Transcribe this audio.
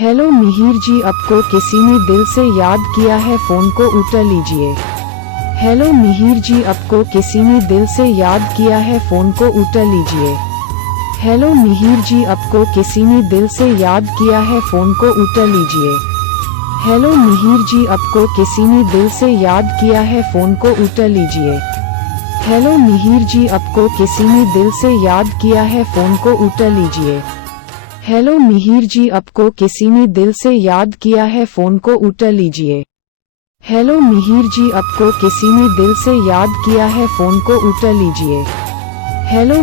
Hello Mihir जी, आपको किसी ने दिल से याद किया है, फोन को उठा लीजिए। हेलो मिहिर जी, आपको किसी ने दिल से याद किया है, फोन को उठा लीजिए। हेलो मिहिर जी, आपको किसी ने दिल से याद किया है, फोन को उठा लीजिए। हेलो मिहिर जी, आपको किसी ने दिल से याद किया है, फोन को उठा लीजिए। हेलो मिहिर जी, आपको किसी ने दिल से याद किया है, फोन को उठा लीजिए। हेलो मिहिर जी, आपको किसी ने दिल से याद किया है, फोन को उठा लीजिए। हेलो मिहिर जी, आपको किसी ने दिल से याद किया है, फोन को उठा लीजिए। हेलो